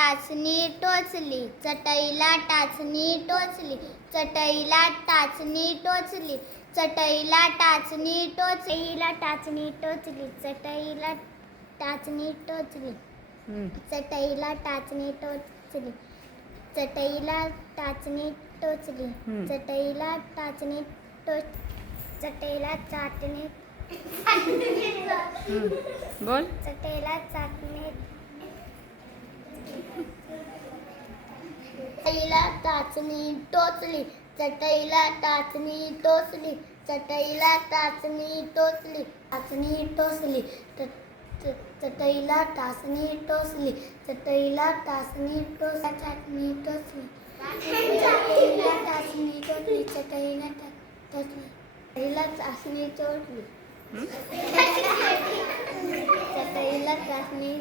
टाचणी टोचली, चटईला टाचणी टोचली, चटईला टाचणी टोचली, चटईला टाचणी टोचलीला टाचणी टोचली, चटईला टाचणी टोचली, चटईला टाचणी टोचली, चटईला टाचणी टोचली, चटईला टाचणी टोच चटईला चाटणी बोल. चटईला चाटणी चटईला टाचणी टोचली, चटईला टाचणी टोचली, चटईला टाचणी टोचली, टाचणी टोचली, चटईला टाचणी टोचली, चटईला टाचणी टोचली, टाचणी टोचली, चटईला टाचणी टोचली, चटईला टोचली, चटईला टाचणी टोचली, चटईला टाचणी